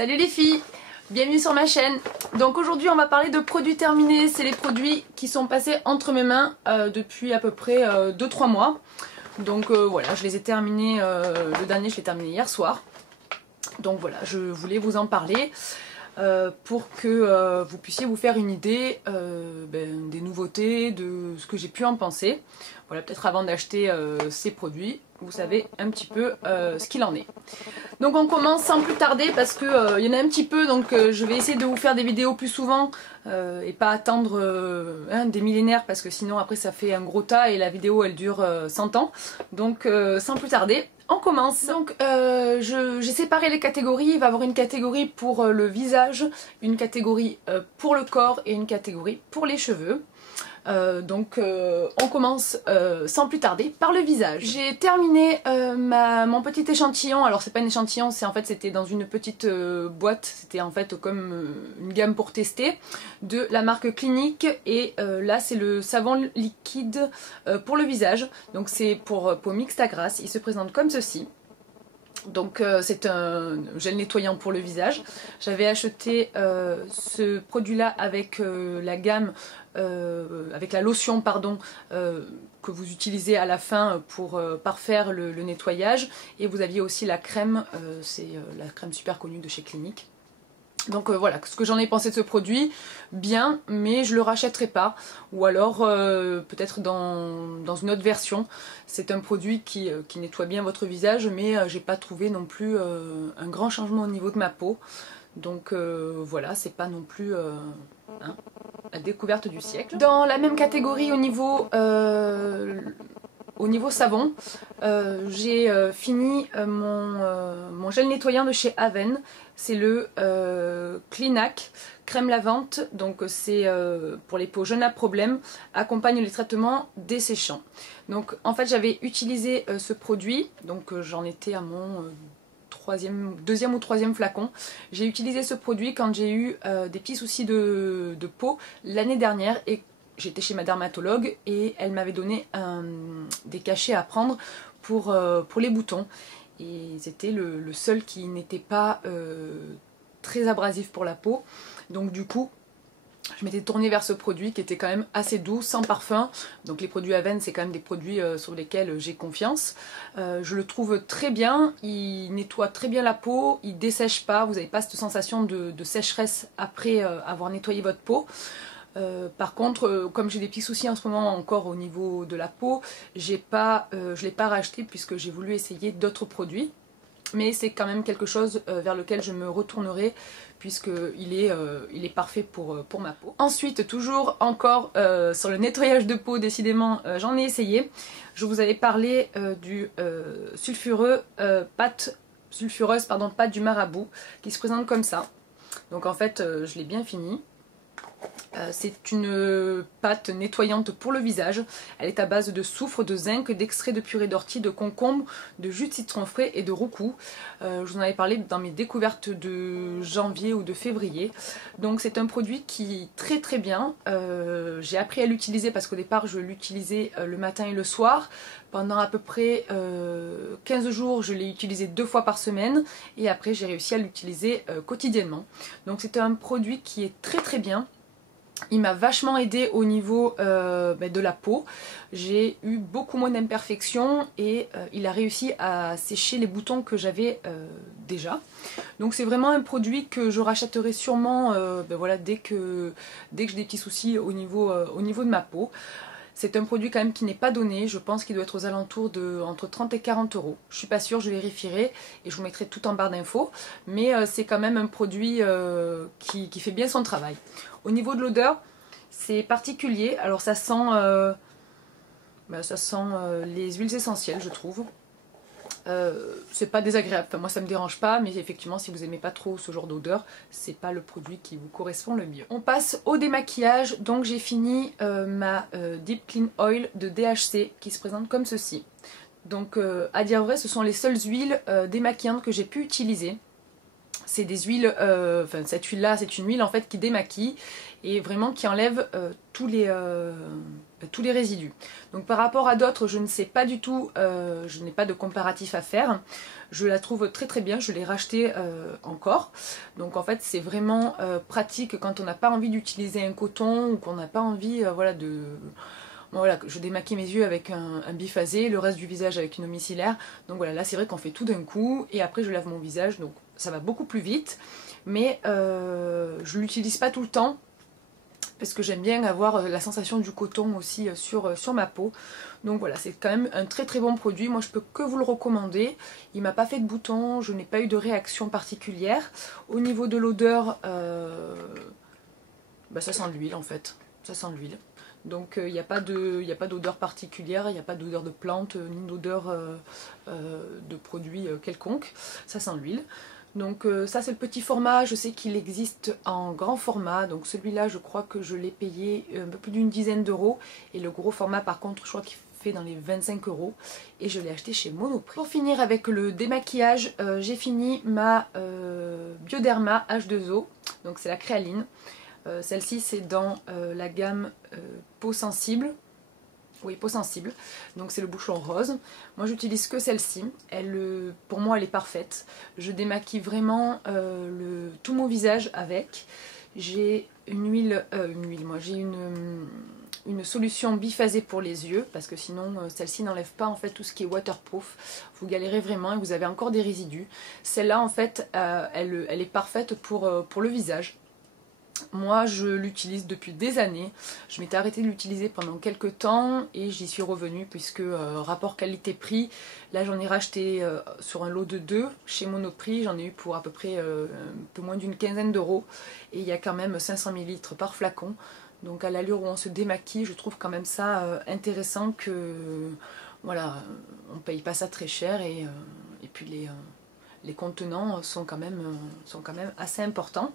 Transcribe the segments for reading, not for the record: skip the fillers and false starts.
Salut les filles, bienvenue sur ma chaîne. Donc aujourd'hui on va parler de produits terminés, c'est les produits qui sont passés entre mes mains depuis à peu près 2-3 mois. Donc voilà, je les ai terminés, le dernier je l'ai terminé hier soir. Donc voilà, je voulais vous en parler pour que vous puissiez vous faire une idée des nouveautés, de ce que j'ai pu en penser. Voilà, peut-être avant d'acheter ces produits, vous savez un petit peu ce qu'il en est. Donc on commence sans plus tarder parce que y en a un petit peu, donc je vais essayer de vous faire des vidéos plus souvent et pas attendre des millénaires parce que sinon après ça fait un gros tas et la vidéo elle dure 100 ans. Donc sans plus tarder, on commence. Donc j'ai séparé les catégories, il va y avoir une catégorie pour le visage, une catégorie pour le corps et une catégorie pour les cheveux. On commence sans plus tarder par le visage. J'ai terminé mon petit échantillon, alors c'est pas un échantillon, c'était dans une petite boîte, c'était en fait comme une gamme pour tester de la marque Clinique et là c'est le savon liquide pour le visage, donc c'est pour peau mixte à grasse, il se présente comme ceci. Donc c'est un gel nettoyant pour le visage. J'avais acheté ce produit là avec la gamme, avec la lotion pardon, que vous utilisez à la fin pour parfaire le nettoyage. Et vous aviez aussi la crème, c'est la crème super connue de chez Clinique. Donc voilà, ce que j'en ai pensé de ce produit, bien, mais je le rachèterai pas. Ou alors peut-être dans une autre version. C'est un produit qui nettoie bien votre visage, mais j'ai pas trouvé non plus un grand changement au niveau de ma peau. Donc voilà, c'est pas non plus la découverte du siècle. Dans la même catégorie au niveau savon, j'ai fini mon gel nettoyant de chez Aven. C'est le Clinac crème lavante, donc c'est pour les peaux jeunes à problème, accompagne les traitements desséchants. Donc en fait j'avais utilisé ce produit, donc j'en étais à mon deuxième ou troisième flacon. J'ai utilisé ce produit quand j'ai eu des petits soucis de peau l'année dernière et j'étais chez ma dermatologue et elle m'avait donné des cachets à prendre pour les boutons. Et c'était le seul qui n'était pas très abrasif pour la peau. Donc du coup, je m'étais tournée vers ce produit qui était quand même assez doux, sans parfum. Donc les produits Aven, c'est quand même des produits sur lesquels j'ai confiance. Je le trouve très bien, il nettoie très bien la peau, il dessèche pas, vous n'avez pas cette sensation de sécheresse après avoir nettoyé votre peau. Par contre, comme j'ai des petits soucis en ce moment encore au niveau de la peau, je ne l'ai pas racheté puisque j'ai voulu essayer d'autres produits. Mais c'est quand même quelque chose vers lequel je me retournerai puisqu'il est parfait pour ma peau. Ensuite, toujours encore sur le nettoyage de peau, décidément j'en ai essayé. Je vous avais parlé du pâte du Marabout qui se présente comme ça. Donc en fait je l'ai bien fini. C'est une pâte nettoyante pour le visage. Elle est à base de soufre, de zinc, d'extrait de purée d'ortie, de concombre, de jus de citron frais et de roucou. Je vous en avais parlé dans mes découvertes de janvier ou de février. Donc c'est un produit qui est très bien. J'ai appris à l'utiliser parce qu'au départ je l'utilisais le matin et le soir. Pendant à peu près 15 jours, je l'ai utilisé 2 fois par semaine et après j'ai réussi à l'utiliser quotidiennement. Donc c'est un produit qui est très bien. Il m'a vachement aidé au niveau de la peau. J'ai eu beaucoup moins d'imperfections et il a réussi à sécher les boutons que j'avais déjà. Donc c'est vraiment un produit que je rachèterai sûrement voilà, dès que j'ai des petits soucis au niveau de ma peau. C'est un produit quand même qui n'est pas donné, je pense qu'il doit être aux alentours de entre 30 et 40 euros. Je suis pas sûre, je vérifierai et je vous mettrai tout en barre d'infos. Mais c'est quand même un produit qui fait bien son travail. Au niveau de l'odeur, c'est particulier. Alors ça sent les huiles essentielles, je trouve. C'est pas désagréable, enfin, moi ça me dérange pas, mais effectivement si vous aimez pas trop ce genre d'odeur, c'est pas le produit qui vous correspond le mieux. On passe au démaquillage, donc j'ai fini ma Deep Clean Oil de DHC qui se présente comme ceci. Donc à dire vrai, ce sont les seules huiles démaquillantes que j'ai pu utiliser. C'est des huiles, cette huile là c'est une huile en fait qui démaquille et vraiment qui enlève tous les résidus. Donc par rapport à d'autres, je ne sais pas du tout, je n'ai pas de comparatif à faire. Je la trouve très très bien, je l'ai racheté encore. Donc en fait c'est vraiment pratique quand on n'a pas envie d'utiliser un coton ou qu'on n'a pas envie voilà, de... Bon, voilà, je démaquille mes yeux avec un biphasé, le reste du visage avec une eau micellaire. Donc voilà, là c'est vrai qu'on fait tout d'un coup et après je lave mon visage, donc ça va beaucoup plus vite. Mais je ne l'utilise pas tout le temps parce que j'aime bien avoir la sensation du coton aussi sur ma peau. Donc voilà, c'est quand même un très très bon produit. Moi je peux que vous le recommander. Il m'a pas fait de boutons, je n'ai pas eu de réaction particulière. Au niveau de l'odeur, bah, ça sent l'huile en fait. Ça sent l'huile. Donc il n'y a pas d'odeur particulière, il n'y a pas d'odeur de plante, ni d'odeur de produit quelconque. Ça sent l'huile. Donc ça c'est le petit format, je sais qu'il existe en grand format, donc celui-là je crois que je l'ai payé un peu plus d'une dizaine d'euros, et le gros format par contre je crois qu'il fait dans les 25 euros, et je l'ai acheté chez Monoprix. Pour finir avec le démaquillage, j'ai fini ma Bioderma H2O, donc c'est la créaline. Celle-ci c'est dans la gamme peau sensible. Oui, peau sensible, donc c'est le bouchon rose. Moi j'utilise que celle-ci, pour moi elle est parfaite. Je démaquille vraiment tout mon visage avec. J'ai j'ai une solution biphasée pour les yeux, parce que sinon celle-ci n'enlève pas en fait tout ce qui est waterproof. Vous galérez vraiment et vous avez encore des résidus. Celle-là en fait, elle est parfaite pour le visage. Moi je l'utilise depuis des années, je m'étais arrêtée de l'utiliser pendant quelques temps et j'y suis revenue puisque rapport qualité-prix, là j'en ai racheté sur un lot de 2 chez Monoprix, j'en ai eu pour à peu près un peu moins d'une quinzaine d'euros et il y a quand même 500 ml par flacon, donc à l'allure où on se démaquille je trouve quand même ça intéressant que voilà, on paye pas ça très cher et puis les contenants sont quand même assez importants.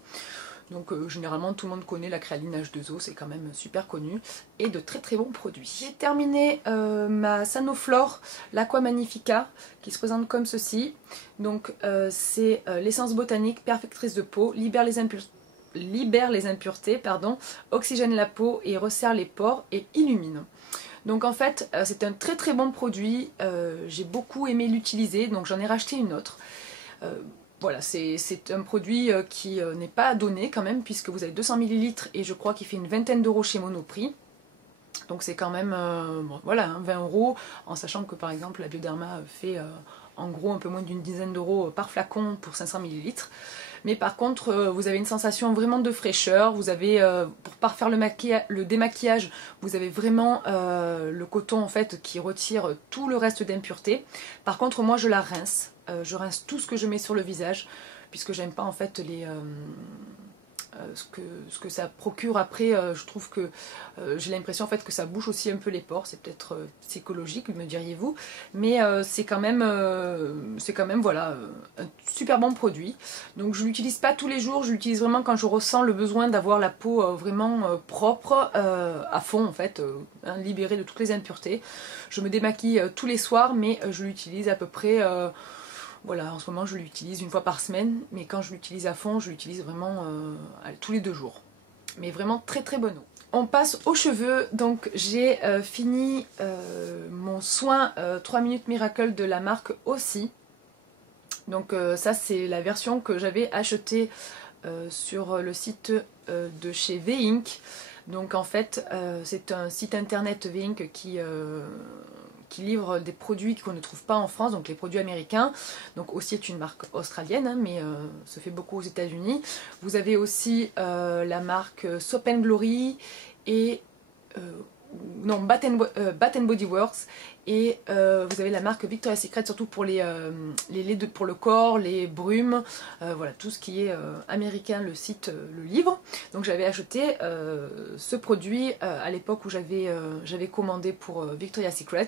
Donc généralement tout le monde connaît la créaline H2O, c'est quand même super connu et de très très bons produits. J'ai terminé ma Sanoflore, l'Aqua Magnifica, qui se présente comme ceci. Donc c'est l'essence botanique perfectrice de peau, libère les impuretés, oxygène la peau et resserre les pores et illumine. Donc en fait c'est un très très bon produit, j'ai beaucoup aimé l'utiliser, donc j'en ai racheté une autre. Voilà, c'est un produit qui n'est pas donné quand même, puisque vous avez 200 ml et je crois qu'il fait une vingtaine d'euros chez Monoprix. Donc c'est quand même bon, voilà, hein, 20 euros, en sachant que par exemple la Bioderma fait en gros un peu moins d'une dizaine d'euros par flacon pour 500 ml. Mais par contre vous avez une sensation vraiment de fraîcheur, vous avez, pour faire le démaquillage, vous avez vraiment le coton en fait qui retire tout le reste d'impuretés. Par contre moi je la rince. Je rince tout ce que je mets sur le visage puisque j'aime pas en fait ce que ça procure après. Je trouve que j'ai l'impression en fait que ça bouche aussi un peu les pores, c'est peut-être psychologique me diriez-vous, mais c'est quand même voilà, un super bon produit. Donc je l'utilise pas tous les jours, je l'utilise vraiment quand je ressens le besoin d'avoir la peau vraiment propre à fond en fait, hein, libérée de toutes les impuretés. Je me démaquille tous les soirs, mais je l'utilise à peu près voilà, en ce moment je l'utilise une fois par semaine, mais quand je l'utilise à fond, je l'utilise vraiment tous les 2 jours. Mais vraiment très très bonne eau. On passe aux cheveux, donc j'ai fini mon soin 3 minutes Miracle de la marque Aussie. Donc ça c'est la version que j'avais achetée sur le site de chez V-Ink. Donc en fait c'est un site internet V-Ink qui livre des produits qu'on ne trouve pas en France, donc les produits américains. Donc aussi est une marque australienne, hein, mais se fait beaucoup aux États-Unis. Vous avez aussi la marque Soap & Glory et non, Bath & Body Works, et vous avez la marque Victoria's Secret, surtout pour les laits pour le corps, les brumes, voilà, tout ce qui est américain, le site le livre. Donc j'avais acheté ce produit à l'époque où j'avais commandé pour Victoria's Secret.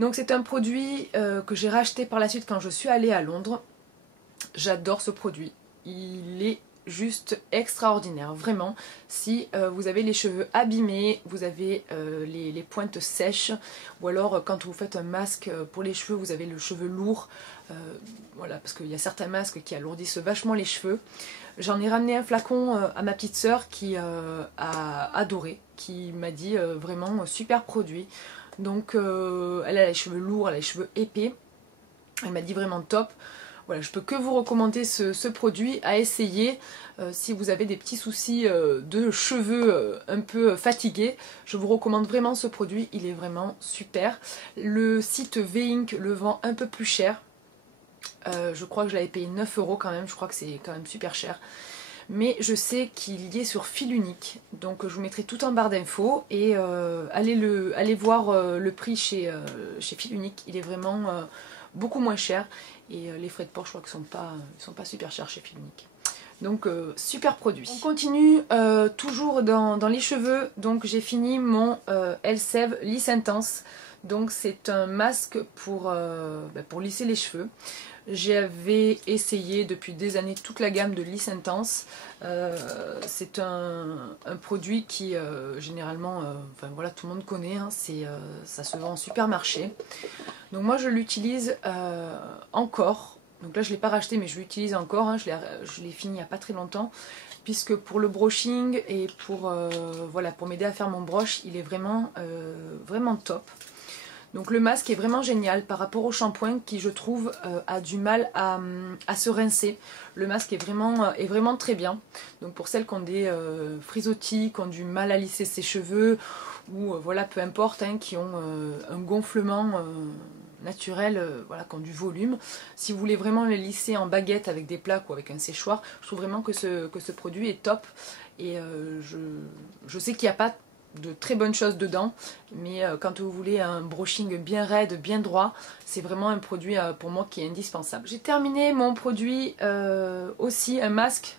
Donc c'est un produit que j'ai racheté par la suite quand je suis allée à Londres. J'adore ce produit, il est juste extraordinaire, vraiment. Si vous avez les cheveux abîmés, vous avez les pointes sèches, ou alors quand vous faites un masque pour les cheveux, vous avez le cheveu lourd, voilà, parce qu'il y a certains masques qui alourdissent vachement les cheveux. J'en ai ramené un flacon à ma petite sœur qui a adoré, qui m'a dit vraiment super produit. Donc elle a les cheveux lourds, elle a les cheveux épais, elle m'a dit vraiment top. Voilà, je peux que vous recommander ce produit à essayer si vous avez des petits soucis de cheveux un peu fatigués. Je vous recommande vraiment ce produit, il est vraiment super. Le site V-Ink le vend un peu plus cher. Je crois que je l'avais payé 9 € quand même, je crois que c'est quand même super cher. Mais je sais qu'il y est sur fil unique, donc je vous mettrai tout en barre d'infos et allez voir le prix chez fil unique, il est vraiment beaucoup moins cher et les frais de port je crois qu'ils sont pas super chers chez fil unique. Donc super produit. On continue toujours dans les cheveux, donc j'ai fini mon Elseve Lisse Intense. Donc c'est un masque pour lisser les cheveux. J'avais essayé depuis des années toute la gamme de Lisse Intense. C'est un produit qui généralement, enfin voilà, tout le monde connaît, hein, ça se vend en supermarché. Donc moi je l'utilise encore. Donc là je ne l'ai pas racheté mais je l'utilise encore, hein, je l'ai fini il n'y a pas très longtemps. Puisque pour le brushing et pour m'aider à faire mon brush, il est vraiment, vraiment top. Donc le masque est vraiment génial par rapport au shampoing qui je trouve a du mal à se rincer. Le masque est vraiment très bien. Donc pour celles qui ont des frisottis, qui ont du mal à lisser ses cheveux ou voilà peu importe, hein, qui ont un gonflement naturel, voilà, qui ont du volume. Si vous voulez vraiment les lisser en baguette avec des plaques ou avec un séchoir, je trouve vraiment que ce produit est top. Et je sais qu'il n'y a pas de très bonnes choses dedans, mais quand vous voulez un brushing bien raide, bien droit, c'est vraiment un produit pour moi qui est indispensable. J'ai terminé mon produit aussi, un masque,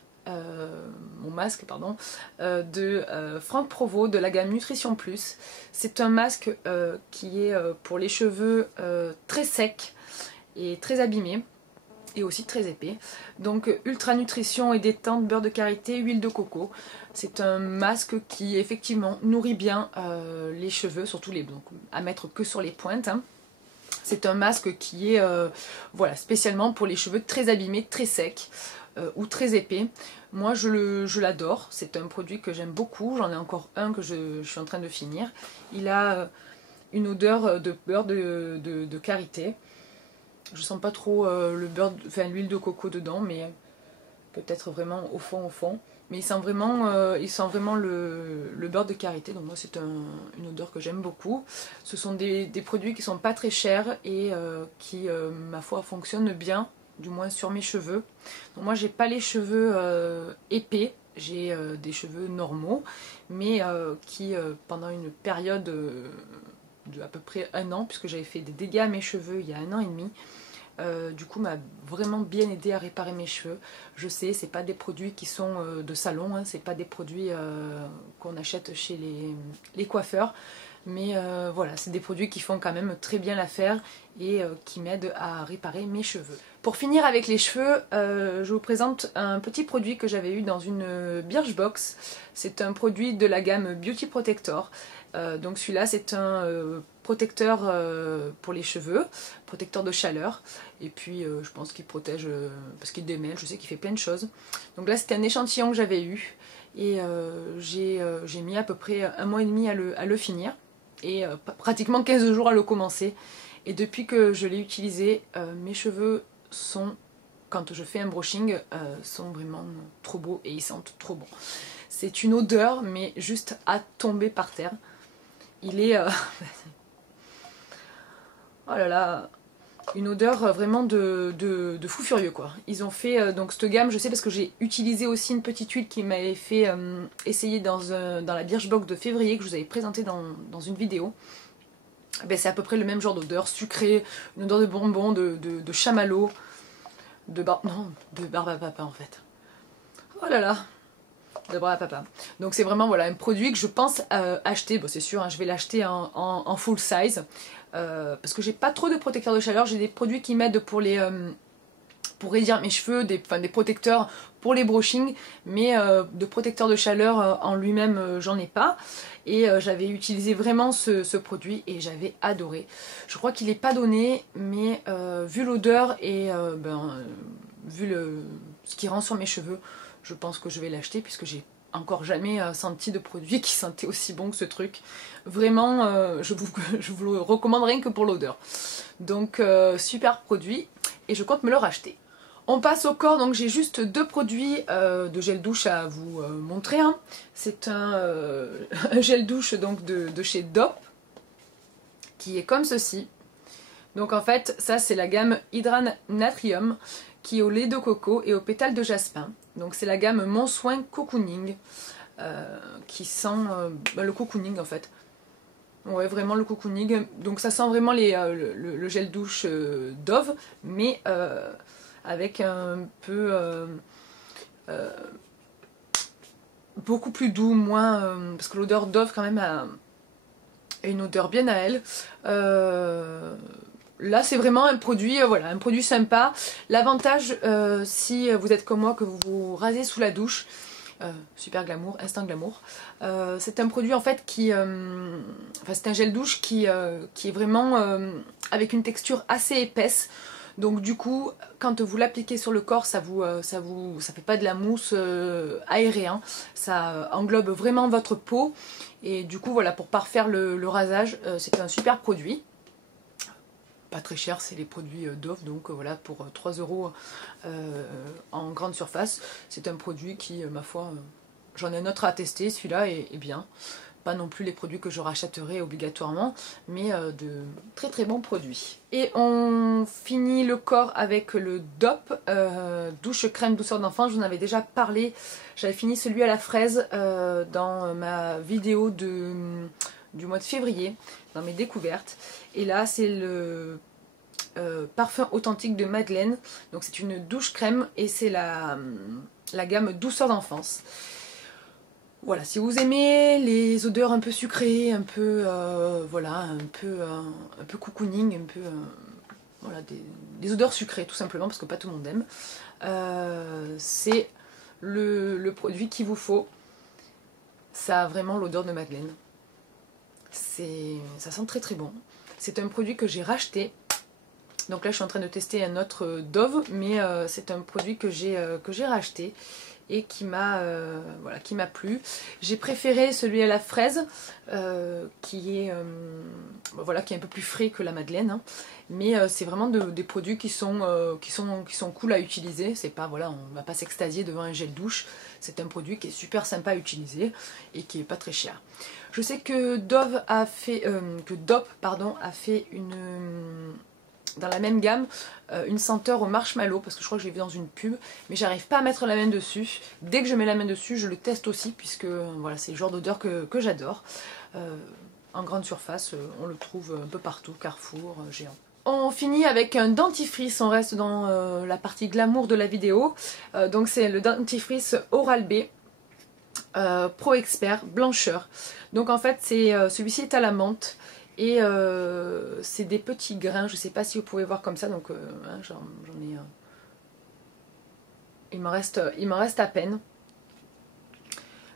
de Franck Provost de la gamme Nutrition Plus. C'est un masque qui est pour les cheveux très secs et très abîmés et aussi très épais. Donc ultra nutrition et détente, beurre de karité, huile de coco. C'est un masque qui effectivement nourrit bien les cheveux, surtout donc à mettre que sur les pointes, hein. C'est un masque qui est voilà, spécialement pour les cheveux très abîmés, très secs ou très épais. Moi je l'adore, c'est un produit que j'aime beaucoup, j'en ai encore un que je suis en train de finir. Il a une odeur de beurre de karité. Je sens pas trop l'huile de coco dedans, mais peut-être vraiment au fond. Mais il sent vraiment le beurre de karité, donc moi c'est une odeur que j'aime beaucoup. Ce sont des produits qui sont pas très chers et qui, ma foi, fonctionnent bien, du moins sur mes cheveux. Donc moi j'ai pas les cheveux épais, j'ai des cheveux normaux, mais qui pendant une période de à peu près 1 an, puisque j'avais fait des dégâts à mes cheveux il y a 1 an et demi, du coup m'a vraiment bien aidé à réparer mes cheveux. Je sais, c'est pas des produits qui sont de salon, hein, c'est pas des produits qu'on achète chez les coiffeurs, mais voilà, c'est des produits qui font quand même très bien l'affaire et qui m'aident à réparer mes cheveux. Pour finir avec les cheveux, je vous présente un petit produit que j'avais eu dans une Birchbox. C'est un produit de la gamme Beauty Protector. Donc celui-là c'est un protecteur pour les cheveux, protecteur de chaleur, et puis je pense qu'il protège parce qu'il démêle, je sais qu'il fait plein de choses. Donc là c'était un échantillon que j'avais eu et j'ai mis à peu près 1 mois et demi à le finir et pratiquement 15 jours à le commencer. Et depuis que je l'ai utilisé, mes cheveux sont, quand je fais un brushing, sont vraiment trop beaux et ils sentent trop bon. C'est une odeur mais juste à tomber par terre. Il est... oh là là, une odeur vraiment de fou furieux quoi. Ils ont fait donc cette gamme, je sais parce que j'ai utilisé aussi une petite huile qui m'avait fait essayer dans la Birchbox de février que je vous avais présenté dans une vidéo. Ben, c'est à peu près le même genre d'odeur, sucrée, une odeur de bonbons, de chamallow, de barbe à papa en fait. Oh là là, de barbe à papa. Donc c'est vraiment voilà, un produit que je pense acheter, bon c'est sûr, hein, je vais l'acheter en full size, parce que j'ai pas trop de protecteurs de chaleur, j'ai des produits qui m'aident pour raidir mes cheveux, des protecteurs pour les brushings, mais de protecteur de chaleur en lui-même j'en ai pas. Et j'avais utilisé vraiment ce produit et j'avais adoré. Je crois qu'il n'est pas donné, mais vu l'odeur et vu ce qu'il rend sur mes cheveux, je pense que je vais l'acheter puisque j'ai encore jamais senti de produit qui sentait aussi bon que ce truc. Vraiment, je vous le recommande rien que pour l'odeur. Donc super produit et je compte me le racheter. On passe au corps, donc j'ai juste deux produits de gel douche à vous montrer. Hein. C'est un gel douche donc de chez Dop, qui est comme ceci. Donc en fait, ça c'est la gamme Hydra Natrium, qui est au lait de coco et aux pétales de jasmin. Donc c'est la gamme Mon Soin Cocooning, qui sent le cocooning en fait. Ouais, vraiment le cocooning. Donc ça sent vraiment le gel douche Dove, mais avec un peu beaucoup plus doux, moins parce que l'odeur Dove quand même a une odeur bien à elle. Là c'est vraiment un produit, voilà, un produit sympa. L'avantage si vous êtes comme moi, que vous vous rasez sous la douche, super glamour, instant glamour, c'est un produit en fait qui, enfin c'est un gel douche qui est vraiment avec une texture assez épaisse. Donc du coup, quand vous l'appliquez sur le corps, ça fait pas de la mousse aérée, hein. Ça englobe vraiment votre peau. Et du coup, voilà, pour parfaire le rasage, c'est un super produit. Pas très cher, c'est les produits Dove, donc voilà, pour 3 € en grande surface. C'est un produit qui, ma foi, j'en ai un autre à tester, celui-là est bien. Pas non plus les produits que je rachèterai obligatoirement, mais de très très bons produits. Et on finit le corps avec le Dop douche crème douceur d'enfant. Je vous en avais déjà parlé, j'avais fini celui à la fraise dans ma vidéo du mois de février, dans mes découvertes. Et là c'est le parfum authentique de Madeleine, donc c'est une douche crème et c'est la gamme douceur d'enfance. Voilà, si vous aimez les odeurs un peu sucrées, un peu voilà, un peu cocooning, un peu voilà, des odeurs sucrées tout simplement parce que pas tout le monde aime, c'est le produit qu'il vous faut. Ça a vraiment l'odeur de Madeleine. Ça sent très très bon. C'est un produit que j'ai racheté. Donc là je suis en train de tester un autre Dove, mais c'est un produit que j'ai racheté et qui m'a voilà, qui m'a plu. J'ai préféré celui à la fraise qui est voilà, qui est un peu plus frais que la Madeleine, hein. Mais c'est vraiment des produits qui sont cool à utiliser. C'est pas, voilà, on va pas s'extasier devant un gel douche. C'est un produit qui est super sympa à utiliser et qui est pas très cher. Je sais que Dove a fait Dop pardon a fait dans la même gamme une senteur au marshmallow, parce que je crois que je l'ai vu dans une pub, mais j'arrive pas à mettre la main dessus. Dès que je mets la main dessus, je le teste aussi, puisque voilà, c'est le genre d'odeur que j'adore. En grande surface, on le trouve un peu partout, Carrefour, Géant. On finit avec un dentifrice, on reste dans la partie glamour de la vidéo. Donc c'est le dentifrice Oral-B Pro Expert Blancheur. Donc en fait celui-ci est à la menthe. Et c'est des petits grains, je sais pas si vous pouvez voir comme ça, donc hein, j'en ai il m'en reste à peine.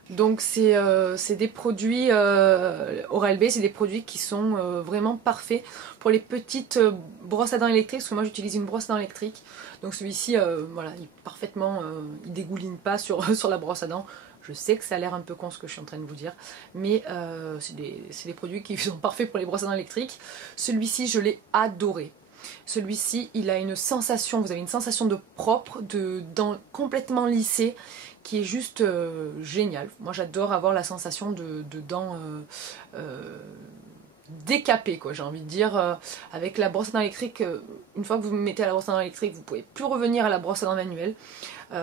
Donc c'est des produits Oral-B, c'est des produits qui sont vraiment parfaits pour les petites brosses à dents électriques, parce que moi j'utilise une brosse à dents électrique. Donc celui-ci, voilà, il dégouline pas sur la brosse à dents. Je sais que ça a l'air un peu con ce que je suis en train de vous dire, mais c'est des produits qui sont parfaits pour les brosses à dents électriques. Celui-ci, je l'ai adoré. Celui-ci, il a une sensation, vous avez une sensation de propre, de dents complètement lissées, qui est juste géniale. Moi, j'adore avoir la sensation de dents décapé, quoi, j'ai envie de dire. Avec la brosse à dents électrique, une fois que vous mettez à la brosse à dents électrique, vous pouvez plus revenir à la brosse à dents manuelle.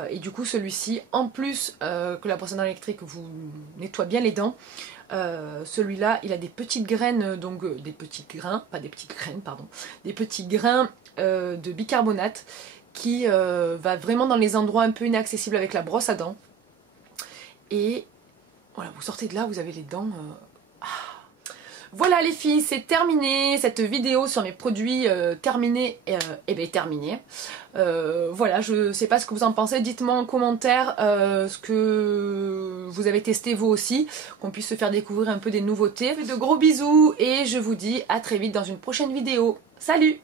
Et du coup celui-ci, en plus que la brosse à dents électrique vous nettoie bien les dents, celui-là il a des petites graines, donc des petits grains, pas des petites graines, pardon, des petits grains de bicarbonate qui va vraiment dans les endroits un peu inaccessibles avec la brosse à dents. Et voilà, vous sortez de là, vous avez les dents Voilà les filles, c'est terminé, cette vidéo sur mes produits terminée et bien terminée. Voilà, je sais pas ce que vous en pensez, dites-moi en commentaire ce que vous avez testé vous aussi, qu'on puisse se faire découvrir un peu des nouveautés. De gros bisous et je vous dis à très vite dans une prochaine vidéo. Salut!